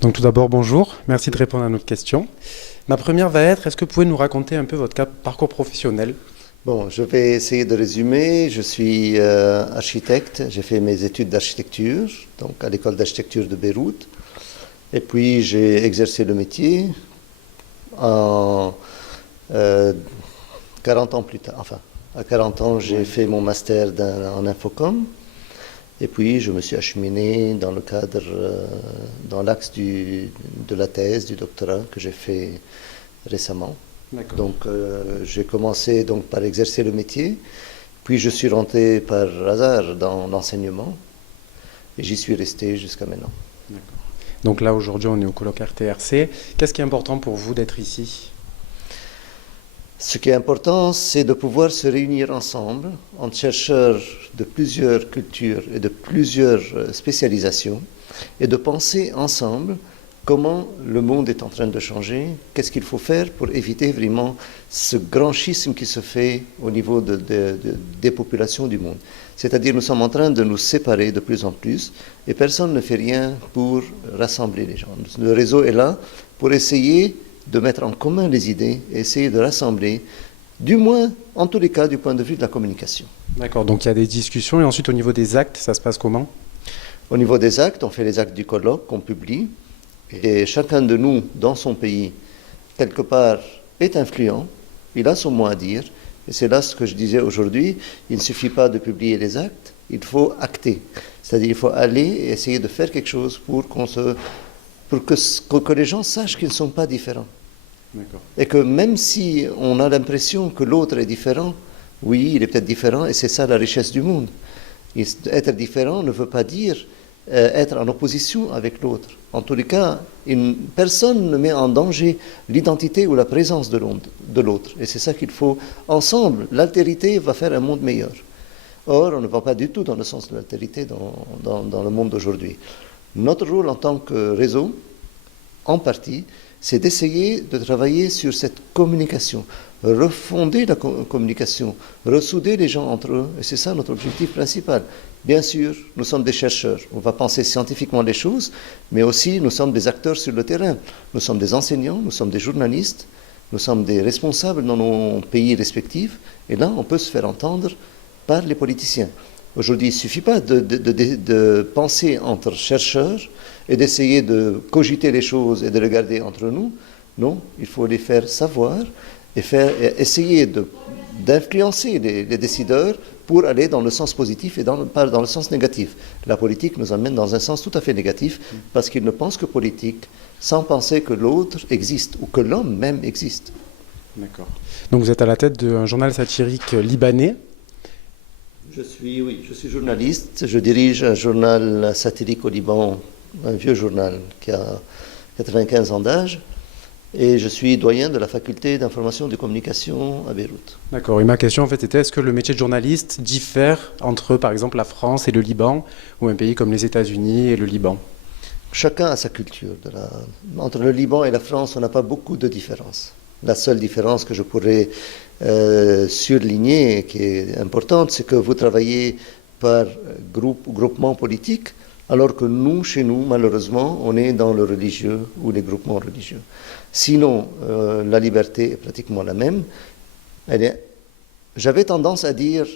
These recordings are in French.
Donc tout d'abord, bonjour, merci de répondre à notre question. Ma première va être, est-ce que vous pouvez nous raconter un peu votre parcours professionnel? Bon, je vais essayer de résumer. Je suis architecte. J'ai fait mes études d'architecture, donc à l'école d'architecture de Beyrouth. Et puis j'ai exercé le métier en 40 ans plus tard. Enfin, à 40 ans, j'ai fait mon master en infocom. Et puis je me suis acheminé dans le cadre, dans l'axe de la thèse, du doctorat que j'ai fait récemment. D'accord. Donc j'ai commencé donc par exercer le métier, puis je suis rentré par hasard dans l'enseignement et j'y suis resté jusqu'à maintenant. D'accord. Donc là, aujourd'hui, on est au colloque RTRC. Qu'est-ce qui est important pour vous d'être ici? Ce qui est important, c'est de pouvoir se réunir ensemble entre chercheurs de plusieurs cultures et de plusieurs spécialisations et de penser ensemble comment le monde est en train de changer, qu'est-ce qu'il faut faire pour éviter vraiment ce grand schisme qui se fait au niveau des populations du monde. C'est-à-dire nous sommes en train de nous séparer de plus en plus et personne ne fait rien pour rassembler les gens. Le réseau est là pour essayer de mettre en commun les idées et essayer de rassembler, du moins en tous les cas du point de vue de la communication. D'accord, donc il y a des discussions et ensuite au niveau des actes, ça se passe comment? Au niveau des actes, on fait les actes du colloque qu'on publie. Et chacun de nous, dans son pays, quelque part, est influent, il a son mot à dire, et c'est là ce que je disais aujourd'hui, il ne suffit pas de publier les actes, il faut acter. C'est-à-dire qu'il faut aller et essayer de faire quelque chose pour que les gens sachent qu'ils ne sont pas différents. D'accord. Et que même si on a l'impression que l'autre est différent, oui, il est peut-être différent, et c'est ça la richesse du monde. Être différent ne veut pas dire être en opposition avec l'autre. En tous les cas, personne ne met en danger l'identité ou la présence de l'autre. Et c'est ça qu'il faut ensemble. L'altérité va faire un monde meilleur. Or, on ne va pas du tout dans le sens de l'altérité dans le monde d'aujourd'hui. Notre rôle en tant que réseau, en partie, c'est d'essayer de travailler sur cette communication, refonder la communication, ressouder les gens entre eux, et c'est ça notre objectif principal. Bien sûr, nous sommes des chercheurs, on va penser scientifiquement les choses, mais aussi nous sommes des acteurs sur le terrain. Nous sommes des enseignants, nous sommes des journalistes, nous sommes des responsables dans nos pays respectifs, et là, on peut se faire entendre par les politiciens. Aujourd'hui, il ne suffit pas de penser entre chercheurs et d'essayer de cogiter les choses et de les garder entre nous. Non, il faut les faire savoir et essayer d'influencer les décideurs pour aller dans le sens positif et pas dans le sens négatif. La politique nous emmène dans un sens tout à fait négatif parce qu'ils ne pensent que politique sans penser que l'autre existe ou que l'homme même existe. D'accord. Donc vous êtes à la tête d'un journal satirique libanais. Je suis journaliste. Je dirige un journal satirique au Liban, un vieux journal qui a 95 ans d'âge. Et je suis doyen de la faculté d'information et de communication à Beyrouth. D'accord. Et ma question en fait était, est-ce que le métier de journaliste diffère entre par exemple la France et le Liban ou un pays comme les États-Unis et le Liban? Chacun a sa culture. Entre le Liban et la France, on n'a pas beaucoup de différences. La seule différence que je pourrais surligner, qui est importante, c'est que vous travaillez par groupement politique, alors que nous, chez nous, malheureusement, on est dans le religieux ou les groupements religieux. Sinon, la liberté est pratiquement la même. J'avais tendance à dire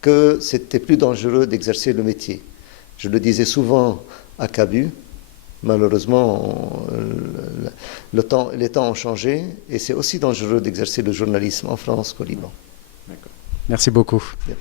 que c'était plus dangereux d'exercer le métier. Je le disais souvent à Cabu. Malheureusement, les temps ont changé et c'est aussi dangereux d'exercer le journalisme en France qu'au Liban. D'accord. Merci beaucoup. Bien.